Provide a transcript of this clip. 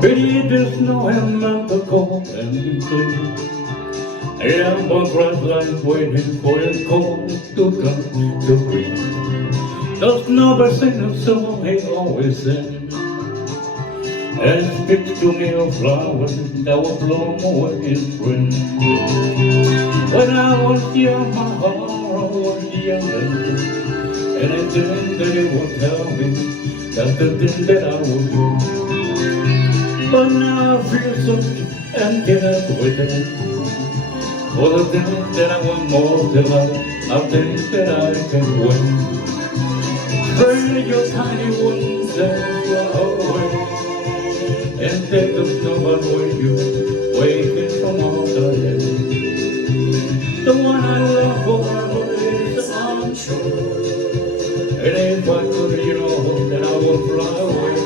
Beneath the snow and the cold and clear, I'm on grass line waiting for a call to come to green. Those numbers sing a song he always sings, and speaks to me of flowers that will bloom away in spring. When I was young, my heart was young, and I think that it would tell me that's the thing that I would do. But now I feel so empty within. For the things that I want more till I think that I can win. Spread your tiny wings and fly away, and take the snow when you waking from all the day. The one I love forever is unsure, and if I could, you know, then I would fly away.